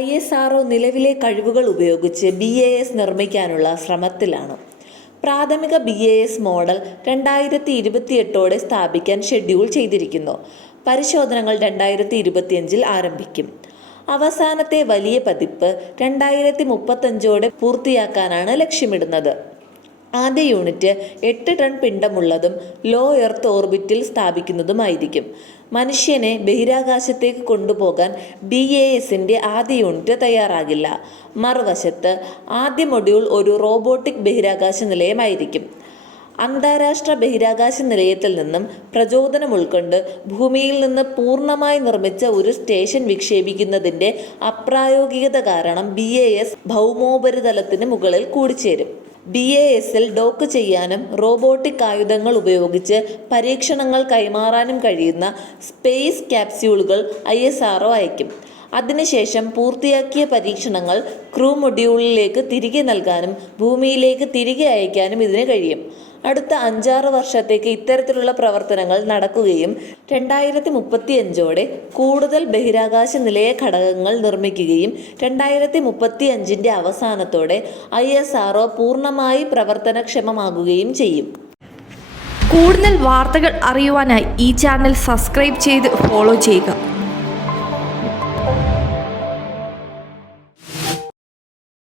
ISRO നിലവിലെ കഴിവുകൾ ഉപയോഗിച്ച് BAS നിർമ്മിക്കാനുള്ള ശ്രമത്തിലാണ്. പ്രാഥമിക BAS മോഡൽ 2028 സ്ഥാപിക്കാൻ ഷെഡ്യൂൾ ചെയ്തിരിക്കുന്നു. പരിശോധനകൾ 2025 ആരംഭിക്കും. അവസാനത്തെ വലിയ പതിപ്പ് 2035 പൂർത്തിയാക്കാനാണ് ലക്ഷ്യമിടുന്നത്. ആദ്യ യൂണിറ്റ് 8 ടൺ പിണ്ഡമുള്ളതും ലോ എർത്ത് ഓർബിറ്റിൽ സ്ഥാപിക്കുന്നതുമായിരിക്കും. മനുഷ്യനെ ബഹിരാകാശത്തേക്ക് കൊണ്ടുപോകാൻ BASന്റെ ആദ്യ യൂണിറ്റ് തയ്യാറാകില്ല. മറുവശത്ത് ആദ്യ മൊഡ്യൂൾ ഒരു റോബോട്ടിക് ബഹിരാകാശ നിലയമായിരിക്കും. അന്താരാഷ്ട്ര ബഹിരാകാശ നിലയത്തിൽ നിന്നും പ്രചോദനം ഉൾക്കൊണ്ട് ഭൂമിയിൽ നിന്ന് പൂർണ്ണമായി നിർമ്മിച്ച ഒരു സ്റ്റേഷൻ വിക്ഷേപിക്കുന്നതിൻ്റെ അപ്രായോഗികത കാരണം BAS ഭൗമോപരിതലത്തിന് മുകളിൽ കൂടിച്ചേരും. BASൽ ഡോക്ക് ചെയ്യാനും റോബോട്ടിക് ആയുധങ്ങൾ ഉപയോഗിച്ച് പരീക്ഷണങ്ങൾ കൈമാറാനും കഴിയുന്ന സ്പേസ് ക്യാപ്സ്യൂളുകൾ ISRO അയക്കും. അതിനുശേഷം പൂർത്തിയാക്കിയ പരീക്ഷണങ്ങൾ ക്രൂ മൊഡ്യൂളിലേക്ക് തിരികെ നൽകാനും ഭൂമിയിലേക്ക് തിരികെ അയക്കാനും ഇതിന് കഴിയും. അടുത്ത 5-6 വർഷത്തേക്ക് ഇത്തരത്തിലുള്ള പ്രവർത്തനങ്ങൾ നടക്കുകയും 2035 കൂടുതൽ ബഹിരാകാശ നിലയ ഘടകങ്ങൾ നിർമ്മിക്കുകയും 2035 അവസാനത്തോടെ ISRO പൂർണ്ണമായി പ്രവർത്തനക്ഷമമാകുകയും ചെയ്യും. കൂടുതൽ വാർത്തകൾ അറിയുവാനായി ഈ ചാനൽ സബ്സ്ക്രൈബ് ചെയ്ത് ഫോളോ ചെയ്യുക.